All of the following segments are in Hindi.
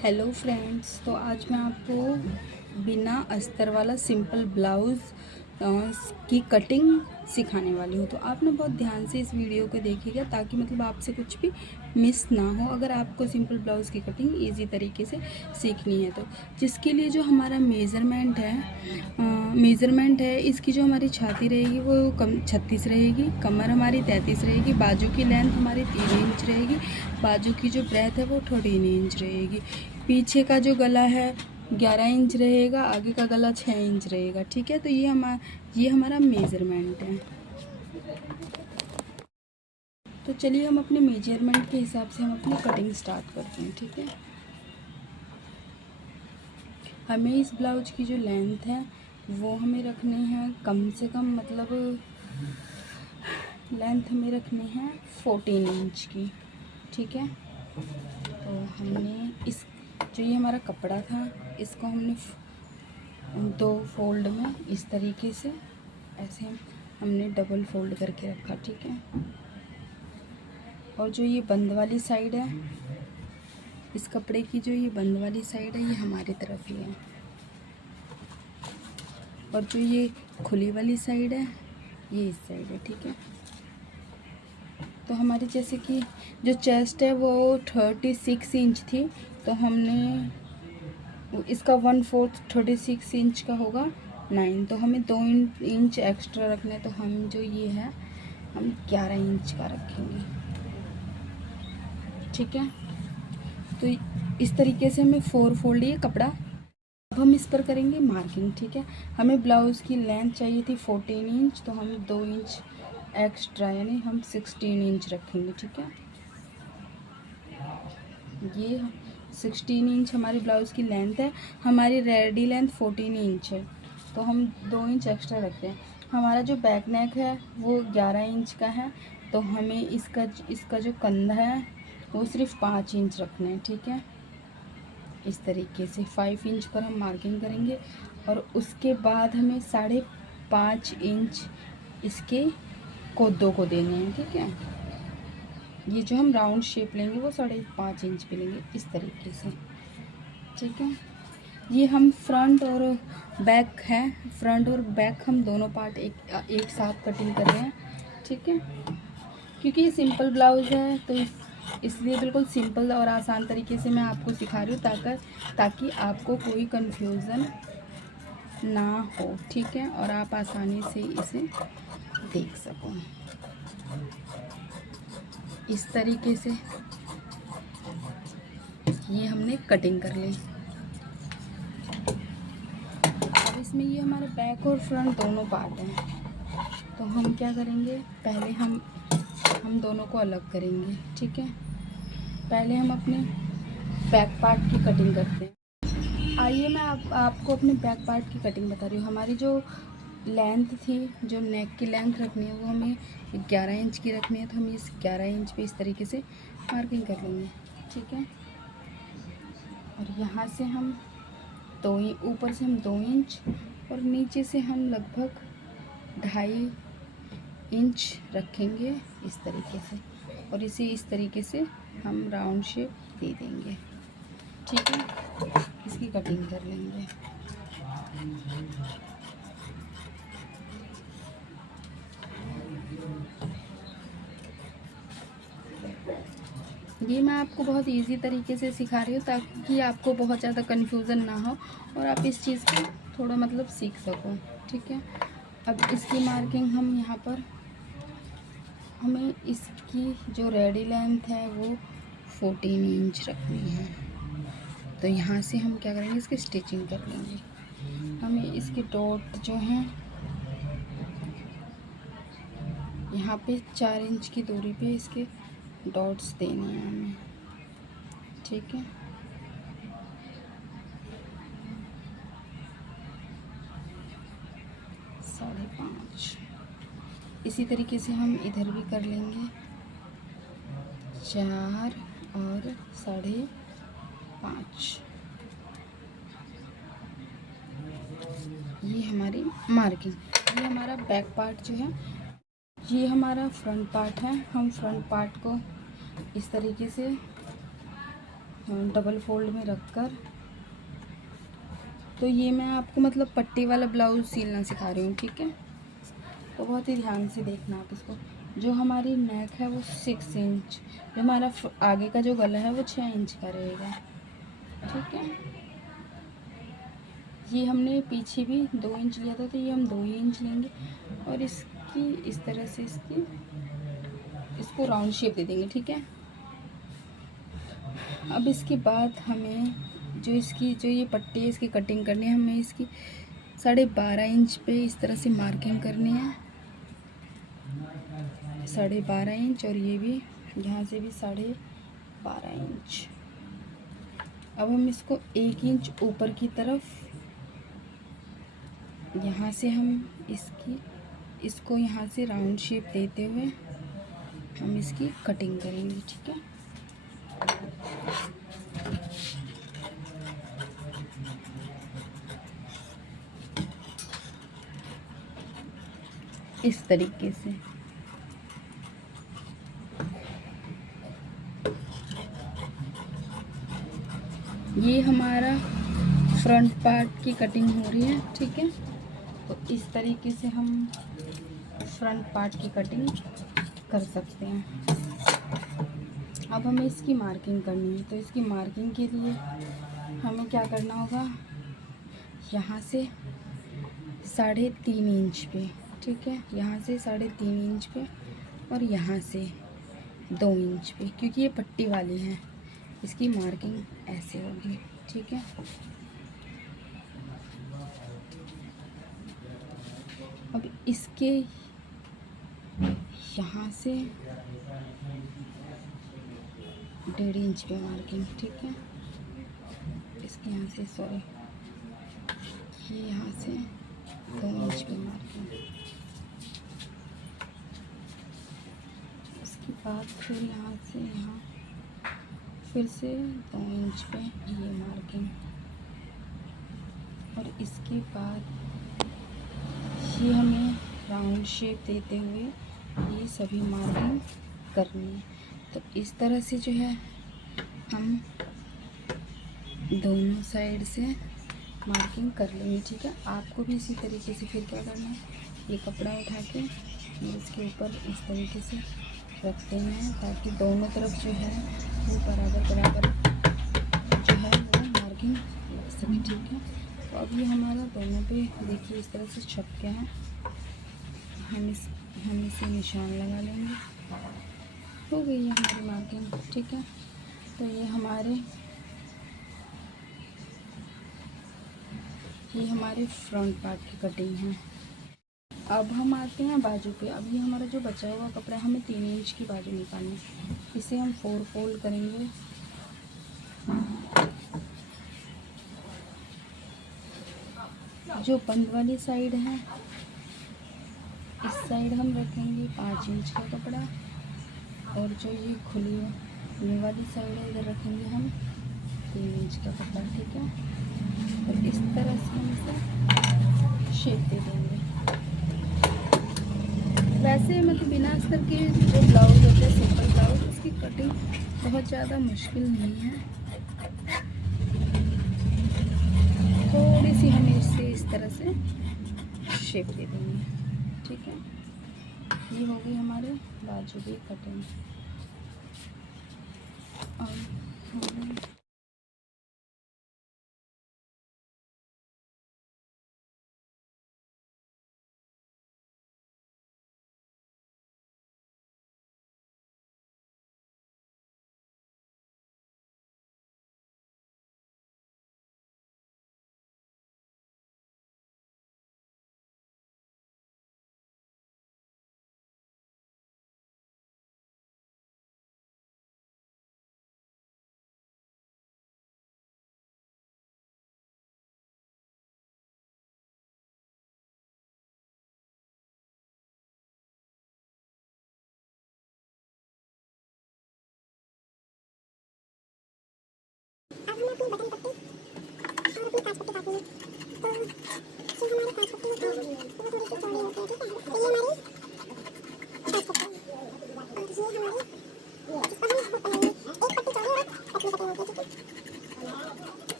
हेलो फ्रेंड्स, तो आज मैं आपको बिना अस्तर वाला सिंपल ब्लाउज़ की कटिंग सिखाने वाली हूँ। तो आपने बहुत ध्यान से इस वीडियो को देखिएगा ताकि मतलब आपसे कुछ भी मिस ना हो। अगर आपको सिंपल ब्लाउज़ की कटिंग इजी तरीके से सीखनी है तो जिसके लिए जो हमारा मेज़रमेंट है इसकी जो हमारी छाती रहेगी वो 36 रहेगी, कमर हमारी 33 रहेगी, बाजू की लेंथ हमारी 3 इंच रहेगी, बाजू की जो ब्रेथ है वो 13 इंच रहेगी, पीछे का जो गला है 11 इंच रहेगा, आगे का गला 6 इंच रहेगा। ठीक है, तो ये हमारा मेज़रमेंट है। तो चलिए हम अपने मेजरमेंट के हिसाब से हम अपनी कटिंग स्टार्ट करते हैं। ठीक है, हमें इस ब्लाउज की जो लेंथ है वो हमें रखनी है कम से कम, मतलब लेंथ हमें रखनी है 14 इंच की। ठीक है, तो हमने इस जो ये हमारा कपड़ा था इसको हमने 2 फोल्ड में इस तरीके से ऐसे हमने डबल फोल्ड करके रखा। ठीक है, और जो ये बंद वाली साइड है इस कपड़े की, जो ये बंद वाली साइड है ये हमारी तरफ ही है, और जो ये खुली वाली साइड है ये इस साइड है। ठीक है, तो हमारी जैसे कि जो चेस्ट है वो 36 इंच थी, तो हमने इसका 1/4 36 इंच का होगा 9, तो हमें 2 इंच एक्स्ट्रा रखना है, तो हम जो ये है हम 11 इंच का रखेंगे। ठीक है, तो इस तरीके से हमें 4 फोल्ड ये कपड़ा। अब हम इस पर करेंगे मार्किंग। ठीक है, हमें ब्लाउज़ की लेंथ चाहिए थी 14 इंच, तो हम 2 इंच एक्स्ट्रा यानी हम 16 इंच रखेंगे। ठीक है, ये 16 इंच हमारी ब्लाउज़ की लेंथ है। हमारी रेडी लेंथ 14 इंच है, तो हम 2 इंच एक्स्ट्रा रखते हैं। हमारा जो बैक नेक है वो 11 इंच का है, तो हमें इसका जो कंधा है वो सिर्फ 5 इंच रखना है। ठीक है, इस तरीके से 5 इंच पर हम मार्किंग करेंगे, और उसके बाद हमें 5.5 इंच इसके कोदों को देने हैं। ठीक है, ये जो हम राउंड शेप लेंगे वो 5.5 इंच पे लेंगे इस तरीके से। ठीक है, ये हम फ्रंट और बैक हम दोनों पार्ट एक साथ कटिंग कर रहे हैं। ठीक है, क्योंकि ये सिंपल ब्लाउज़ है तो इसलिए बिल्कुल सिंपल और आसान तरीके से मैं आपको सिखा रही हूँ ताकि आपको कोई कंफ्यूज़न ना हो। ठीक है, और आप आसानी से इसे देख सको। इस तरीके से ये हमने कटिंग कर ली। अब इसमें ये हमारे बैक और फ्रंट दोनों पार्ट हैं, तो हम क्या करेंगे, पहले हम दोनों को अलग करेंगे। ठीक है, पहले हम अपने बैक पार्ट की कटिंग करते हैं। आइए मैं आपको अपने बैक पार्ट की कटिंग बता रही हूँ। हमारी जो लेंथ थी, जो नेक की लेंथ रखनी है वो हमें 11 इंच की रखनी है, तो हम इस 11 इंच पे इस तरीके से मार्किंग कर लेंगे। ठीक है, और यहाँ से हम ऊपर से हम 2 इंच और नीचे से हम लगभग 2.5 इंच रखेंगे इस तरीके से, और इस तरीके से हम राउंड शेप दे देंगे। ठीक है, इसकी कटिंग कर लेंगे। ये मैं आपको बहुत इजी तरीके से सिखा रही हूँ ताकि आपको बहुत ज़्यादा कन्फ्यूज़न ना हो और आप इस चीज़ को थोड़ा मतलब सीख सको। ठीक है, अब इसकी मार्किंग हम यहाँ पर, हमें इसकी जो रेडी लेंथ है वो 14 इंच रखनी है, तो यहाँ से हम क्या करेंगे, इसकी स्टिचिंग कर लेंगे। हमें इसके डॉट जो हैं यहाँ पे 4 इंच की दूरी पे इसके डॉट्स देने हैं हमें। ठीक है, साढ़े 5। इसी तरीके से हम इधर भी कर लेंगे 4 और 5.5। ये हमारी मार्किंग। ये हमारा बैक पार्ट जो है, ये हमारा फ्रंट पार्ट है। हम फ्रंट पार्ट को इस तरीके से डबल फोल्ड में रखकर। तो ये मैं आपको मतलब पट्टी वाला ब्लाउज़ सिलना सिखा रही हूँ, ठीक है। तो बहुत ही ध्यान से देखना आप इसको। जो हमारी नेक है वो 6 इंच, जो हमारा आगे का जो गला है वो 6 इंच का रहेगा, ठीक है। ये हमने पीछे भी 2 इंच लिया था, तो ये हम 2 ही इंच लेंगे और इसकी इस तरह से इसको राउंड शेप दे देंगे, ठीक है। अब इसके बाद हमें जो ये पट्टी है इसकी कटिंग करनी है। हमें इसकी 12.5 इंच पे इस तरह से मार्किंग करनी है, 12.5 इंच, और ये भी यहाँ से भी 12.5 इंच। अब हम इसको 1 इंच ऊपर की तरफ, यहाँ से हम इसको यहाँ से राउंड शेप देते हुए हम इसकी कटिंग करेंगे, ठीक है। इस तरीके से ये हमारा फ्रंट पार्ट की कटिंग हो रही है, ठीक है। तो इस तरीके से हम फ्रंट पार्ट की कटिंग कर सकते हैं। अब हमें इसकी मार्किंग करनी है। तो इसकी मार्किंग के लिए हमें क्या करना होगा, यहाँ से 3.5 इंच पे, ठीक है, यहाँ से 3.5 इंच पे और यहाँ से 2 इंच पे, क्योंकि ये पट्टी वाली है, इसकी मार्किंग ऐसे होगी, ठीक है। अब इसके यहाँ से 1.5 इंच पे मार्किंग, ठीक है। इसके यहाँ से ये यहाँ से 2 इंच पे मार्किंग। उसके बाद फिर यहाँ से यहाँ फिर से 2 इंच पे ये मार्किंग, और इसके बाद ये हमें राउंड शेप देते हुए ये सभी मार्किंग करनी है। तो इस तरह से जो है हम दोनों साइड से मार्किंग कर लेंगे, ठीक है। आपको भी इसी तरीके से फिर क्या करना है, ये कपड़ा उठा के इसके ऊपर इस तरीके से रखते हैं, ताकि दोनों तरफ जो है वो बराबर जो है वो मार्किंग लग सके, ठीक है। तो अब ये हमारा दोनों पे देखिए इस तरह से छप गया है। हम इसे निशान लगा लेंगे, हो गई है हमारी मार्किंग, ठीक है। तो ये हमारे फ्रंट पार्ट की कटिंग है। अब हम आते हैं बाजू पे। अब ये हमारा जो बचा हुआ कपड़ा है, हमें 3 इंच की बाजू निकालनी है। इसे हम 4 फोल्ड करेंगे। जो बंद वाली साइड है इस साइड हम रखेंगे 5 इंच का कपड़ा, और जो ये खुली ये वाली साइड है इधर रखेंगे हम 3 इंच का कपड़ा, ठीक है। और इस तरह से हम इसे शेप दे देंगे। वैसे मतलब बिना अस्तर के जो ब्लाउज होते हैं, सिंपल ब्लाउज, उसकी कटिंग बहुत ज़्यादा मुश्किल नहीं है। थोड़ी सी हमें इसे इस तरह से शेप दे देंगे, ठीक है। ये हो गई हमारे बाजू की कटिंग। और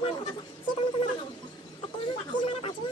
ये तो हमारा पांचवा